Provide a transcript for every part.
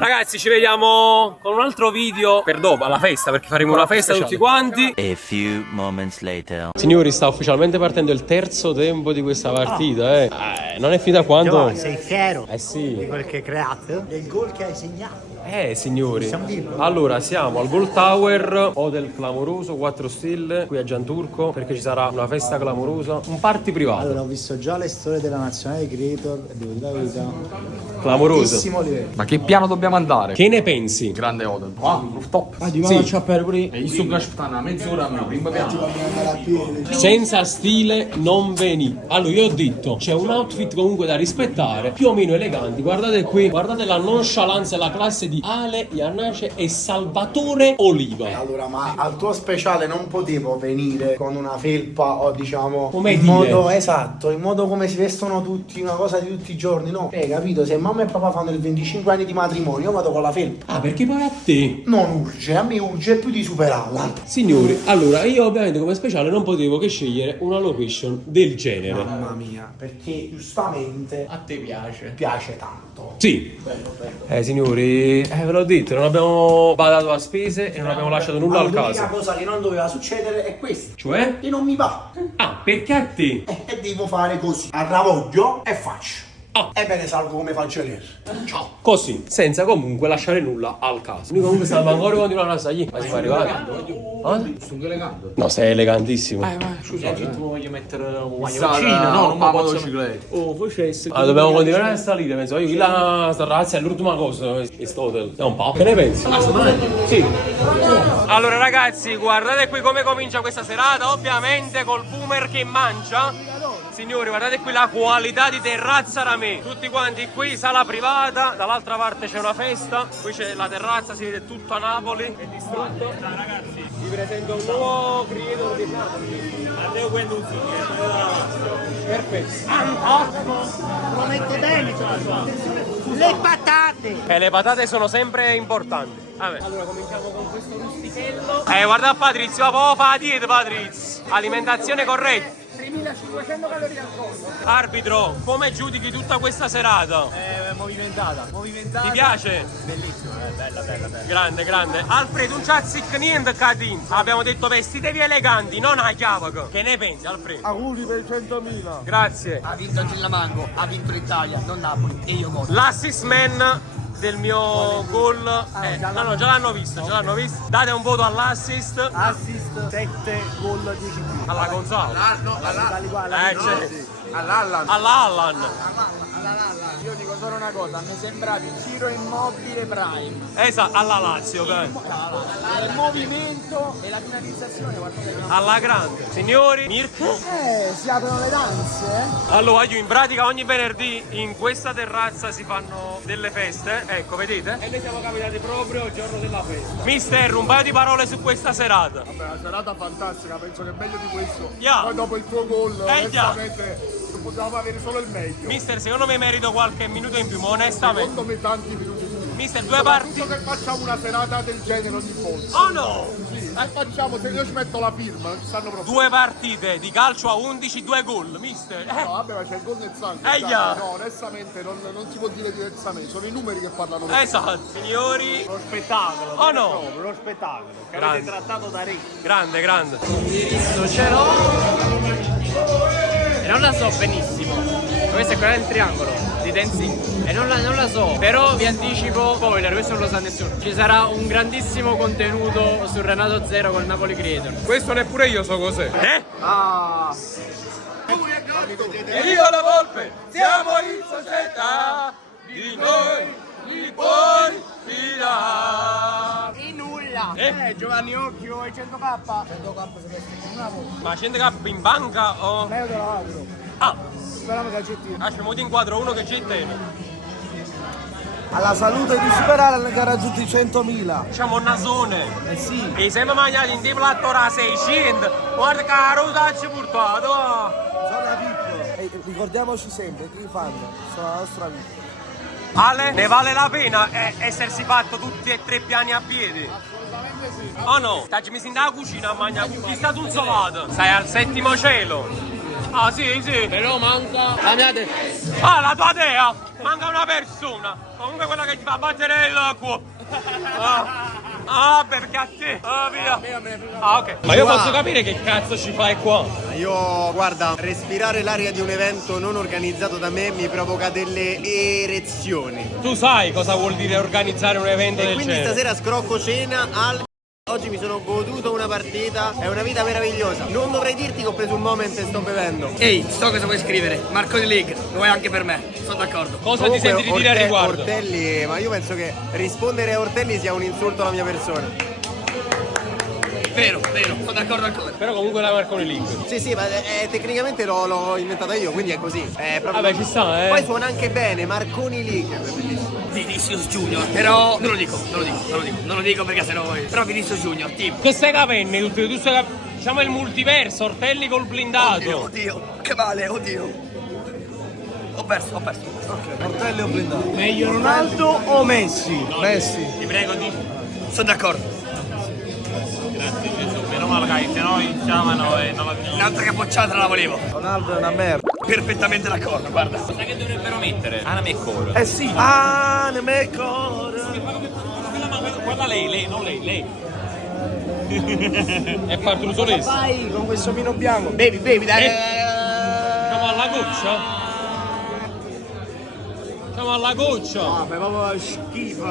Ragazzi, ci vediamo con un altro video per dopo, alla festa, perché faremo una festa tutti quanti. A few moments later. Signori, sta ufficialmente partendo il terzo tempo di questa partita, non è finita quando? Giovanni, sei fiero Sì. di quel che hai creato? Del gol che hai segnato? Signori. Possiamo dirlo? Allora, siamo al Gold Tower, hotel clamoroso, 4 stelle, qui a Gianturco, perché ci sarà una festa clamorosa, un party privato. Allora, ho visto già le storie della nazionale creator e devo dire la verità. Clamoroso. Altissimo livello. Ma che piano dobbiamo andare? Che ne pensi? Grande hotel. Ah, rooftop. Di Sì. c'ha per pure. E io sto una mezz'ora a primo piano. Senza stile non veni. Allora io ho detto c'è un outfit comunque da rispettare, più o meno eleganti. Guardate qui, guardate la nonchalance e la classe di Ale Iannace e Salvatore Oliva. Allora, ma al tuo speciale non potevo venire con una felpa o diciamo Come in dire? modo esatto, in modo come si vestono tutti, una cosa di tutti i giorni, no? Capito? Se mamma e papà fanno il 25 anni di matrimonio, io vado con la felpa. Ah, perché poi a te? Non urge, a me urge più di superarla. Signori, allora io ovviamente come speciale non potevo che scegliere una location del genere. Mamma mia, perché giustamente A te piace? piace tanto. Sì. Signori, ve l'ho detto, non abbiamo badato a spese e non abbiamo lasciato nulla Ma al l'unica caso. cosa che non doveva succedere è questa. Cioè? Che non mi va. Ah, perché a te? E devo fare così. Arravoglio e faccio. Ah. E me ne salgo come cancelliere. Ciao. Così, senza comunque lasciare nulla al caso. Noi comunque stiamo ancora continuando a salire. Ma siamo arrivati? Sto elegante. No, sei elegantissimo. Scusa, voglio mettere un no, non motocicletta. Oh, facesse. Ah, dobbiamo continuare a salire, penso. Io la sta ragazza è l'ultima cosa. Questo hotel. È un po'. Che ne pensi? Sì. Allora ragazzi, guardate qui come comincia questa serata. Ovviamente col boomer che mangia. Signori, guardate qui la qualità di terrazza da me. Tutti quanti qui, sala privata. Dall'altra parte c'è una festa. Qui c'è la terrazza, si vede tutto a Napoli. È distrutto. Ciao ragazzi, vi presento un nuovo creator di Napoli. Matteo Guenduzzi, perfetto. Promette bene, le patate! E le patate sono sempre importanti. Vabbè. Allora cominciamo con questo rustichello. Guarda Patrizio, ma proprio fa la dieta Patrizio. Alimentazione corretta. 3500 calorie al giorno. Arbitro, come giudichi tutta questa serata? Movimentata. Ti piace? Bellissimo, bella. Grande, grande. Alfredo, non c'ha zic niente cadin. Abbiamo detto vestitevi eleganti, non a chiavaca. Che ne pensi, Alfredo? Auguri per 100.000. Grazie. Ha vinto Gillamango, ha vinto l'Italia, non Napoli e io voto. L'assist man del mio gol. No, già l'hanno visto, Date un voto all'assist. Assist 7 gol 10 più. Alla Gonzalo. All'Allan. All'Allan. Io dico solo una cosa, mi sembra Ciro Immobile Prime. Esatto, alla Lazio, Il movimento e la finalizzazione, qualcosa che non... alla grande. Signori, Mirko. Si aprono le danze, Allora, io in pratica ogni venerdì in questa terrazza si fanno delle feste, ecco, vedete? E noi siamo capitati proprio il giorno della festa. Mister, un paio di parole su questa serata. Vabbè, una serata fantastica, penso che meglio di questo. Yeah. Poi dopo il tuo gol, Yeah. onestamente, potevamo avere solo il meglio. Mister, secondo me merito qualche minuto in più, ma onestamente. Secondo me tanti minuti in più. Mister, due Soprattutto partite. che facciamo una serata del genere ogni volta. Oh no! Sì, facciamo, se io ci metto la firma, non ci stanno proprio. Due partite di calcio a 11, 2 gol, mister. No, vabbè, ma c'è il gol nel sangue. Yeah. No, onestamente non si può dire diversamente, sono i numeri che parlano per Esatto, signori. Lo spettacolo. Oh no! Lo spettacolo. Che Grande. avete trattato da re. Grande, grande. Ce l'ho e non la so benissimo. Questa è quella del triangolo di Dancing e non la so, però vi anticipo, spoiler, questo non lo sa nessuno, ci sarà un grandissimo contenuto su Renato Zero col Napoli Creator. Questo neppure io so cos'è. Ah. E io la Volpe, siamo in società, di noi li puoi fidare. Di nulla. Giovanni Occhio e 100k. 100k se veste in una volta. Ma 100k in banca o? Ma io te lo apro. Ah, Speriamo che accetti. aspetta, ti inquadro uno che c'è in Alla salute di superare che ha raggiunto i 100.000. Diciamo un nasone. Sì. E siamo mangiati in tipo l'attora 600. Guarda che la rosa ci ha portato. Zona VIP. E ricordiamoci sempre, chi fanno? Sono la nostra vita. Ale, ne vale la pena essersi fatto tutti e 3 piani a piedi? Assolutamente sì. Oh no, stai mi in cucina a mangiare con chi sta sul solato? Stai al 7° cielo. Ah sì, sì. Però manca la mia testa. Ah, la tua dea! Manca una persona. Comunque quella che ti fa battere il cuore. Perché a te? Via. Ok. Ma io posso capire che cazzo ci fai qua? Io, guarda, respirare l'aria di un evento non organizzato da me mi provoca delle erezioni. Tu sai cosa vuol dire organizzare un evento E del quindi genere? stasera scrocco cena al... Oggi mi sono goduto una partita, è una vita meravigliosa. Non dovrei dirti che ho preso un moment e sto bevendo. Ehi, so cosa vuoi scrivere. Marconi League, lo vuoi anche per me. Sono d'accordo. Cosa Comunque, ti senti di dire al riguardo? Ortelli, ma io penso che rispondere a Ortelli sia un insulto alla mia persona. Vero, sono d'accordo ancora. Però comunque la Marconi League. Sì, ma tecnicamente l'ho inventata io, quindi è così. È proprio Vabbè, ci sta, Poi suona anche bene, Marconi League, è bellissimo. Vinicius Junior, però non lo dico perché sennò voi. Però Vinicius Junior, team. Che stai capendo tutti? Tu stai diciamo il multiverso, Ortelli col blindato. Oddio, che male, oddio. Ho perso. Meglio Ronaldo o Messi? Messi. Ti prego, di. Sono d'accordo. Meno male che se no iniziavano e non la finiamo. Un'altra capocciata la volevo. Ronaldo è una merda. Perfettamente d'accordo, guarda. Sai che dovrebbero mettere? Anime Core. Eh sì. Anime Core. Guarda lei, non lei. È partrusolessa. Vai con questo vino bianco. Bevi, dai. Siamo alla goccia? Siamo alla goccia. Ma proprio schifo.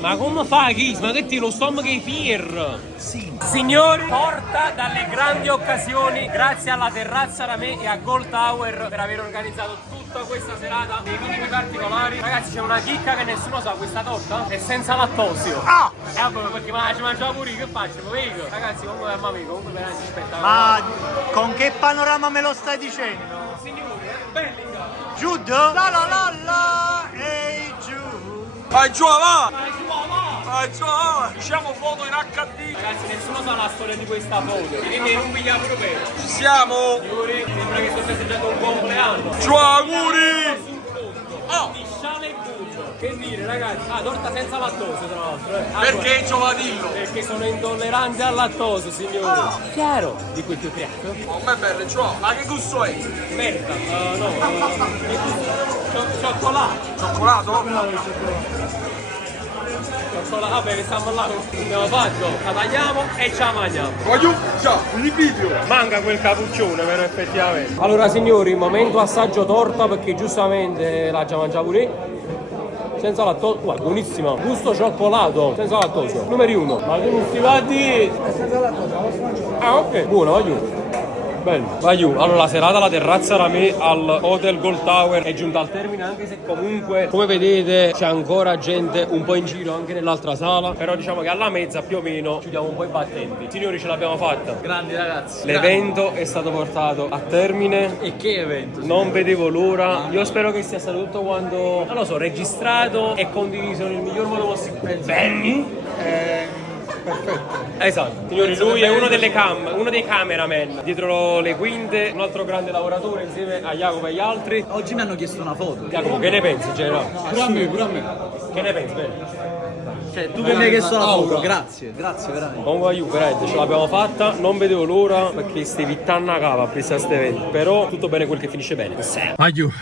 Ma come fa Chis? Ma che ti lo stomaco è fier? Sì. Signori, porta dalle grandi occasioni grazie alla Terrazza Ramè e a Gold Tower per aver organizzato tutta questa serata dei minimi particolari. Ragazzi, c'è una chicca che nessuno sa, questa torta è senza lattosio. Vabbè, perché ci mangiavo pure io, che faccio? Povevo. Ragazzi, comunque mamma mia, comunque veramente spettacolo. Ma con che panorama me lo stai dicendo? Signori, belli. Jude? La, ehi Jude. Vai giù, va! Diciamo foto in HD. Ragazzi, nessuno sa la storia di questa foto, quindi non pigliamo europeo. Ci siamo! Signori, sembra che sto festeggiando un compleanno. Ciao, auguri! Di Sciale e Bullo. Che dire, ragazzi? Torta senza lattosio, tra l'altro. Perché Giovadillo? Perché sono intollerante al lattosio, signori. Chiaro? Di quel che ho creato? A me belle, ma che gusto è? Merda, no. Cioccolato. Cioccolato? Vabbè, che stiamo là, abbiamo fatto, la tagliamo e ce la mangiamo. Voglio, ciao, il video. Manca quel cappuccione, però effettivamente. Allora signori, momento assaggio torta perché giustamente la già mangiato pure. Senza lattosio, guarda, buonissima. Gusto cioccolato, senza lattosio. Numero 1. Ma che non si va a dire? Senza lattosio. Ah, ok, buona, voglio. Bello. Vai giù. Allora la serata alla Terrazza Ramè al Hotel Gold Tower è giunta al termine, anche se comunque come vedete c'è ancora gente un po' in giro anche nell'altra sala, però diciamo che alla mezza più o meno chiudiamo un po' i battenti. Signori, ce l'abbiamo fatta. Grandi ragazzi. L'evento è stato portato a termine. E che evento? Non vedevo l'ora. Io spero che sia stato tutto quanto, non lo so, registrato e condiviso nel miglior modo possibile. Benny? Perfetto. Esatto. Signori, lui è uno dei cameraman dietro le quinte, un altro grande lavoratore insieme a Jacopo e gli altri. Oggi mi hanno chiesto una foto. Jacopo, che ne pensi in generale? Pure a me. Che ne pensi? Bene. Cioè, tu che mi hai chiesto la foto, grazie veramente. Comunque aiuto, veramente, ce l'abbiamo fatta, non vedevo l'ora perché stai vittando a cava a questo evento. Però tutto bene quel che finisce bene. Aiuto.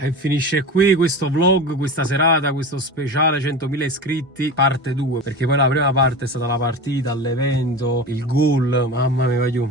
E finisce qui questo vlog, questa serata, questo speciale 100.000 iscritti, parte 2, perché poi la prima parte è stata la partita, l'evento, il gol, mamma mia, voglio.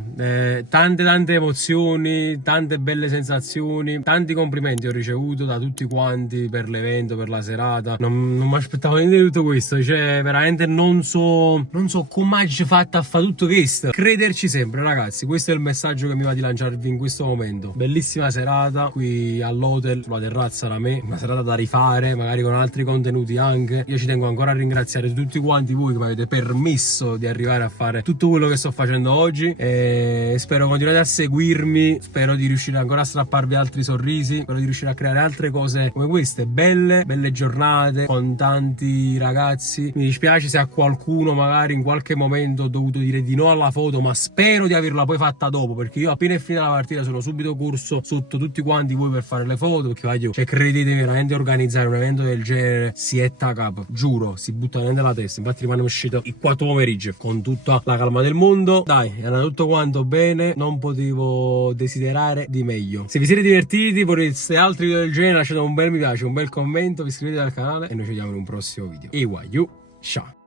Tante emozioni, tante belle sensazioni, tanti complimenti ho ricevuto da tutti quanti per l'evento, per la serata. Non mi aspettavo niente di tutto questo, cioè veramente non so come ci fatta a fare tutto questo. Crederci sempre, ragazzi, questo è il messaggio che mi va di lanciarvi in questo momento. Bellissima serata qui all'hotel sulla Terrazza Ramè, una serata da rifare, magari con altri contenuti anche. Io ci tengo ancora a ringraziare tutti quanti voi che mi avete permesso di arrivare a fare tutto quello che sto facendo oggi, e spero continuate a seguirmi, spero di riuscire ancora a strapparvi altri sorrisi, spero di riuscire a creare altre cose come queste, belle giornate con tanti ragazzi. Mi dispiace se a qualcuno magari in qualche momento ho dovuto dire di no alla foto, ma spero di averla poi fatta dopo, perché io appena è finita la partita sono subito corso sotto tutti quanti voi per fare le foto, perché perché voglio, cioè credetemi, veramente organizzare un evento del genere si è capo, giuro, si butta veramente la testa. Infatti rimane uscito il 4 pomeriggio con tutta la calma del mondo. Dai, era tutto quanto bene, non potevo desiderare di meglio. Se vi siete divertiti, vorreste altri video del genere, lasciate un bel mi piace, un bel commento, vi iscrivete al canale e noi ci vediamo in un prossimo video. E ciao.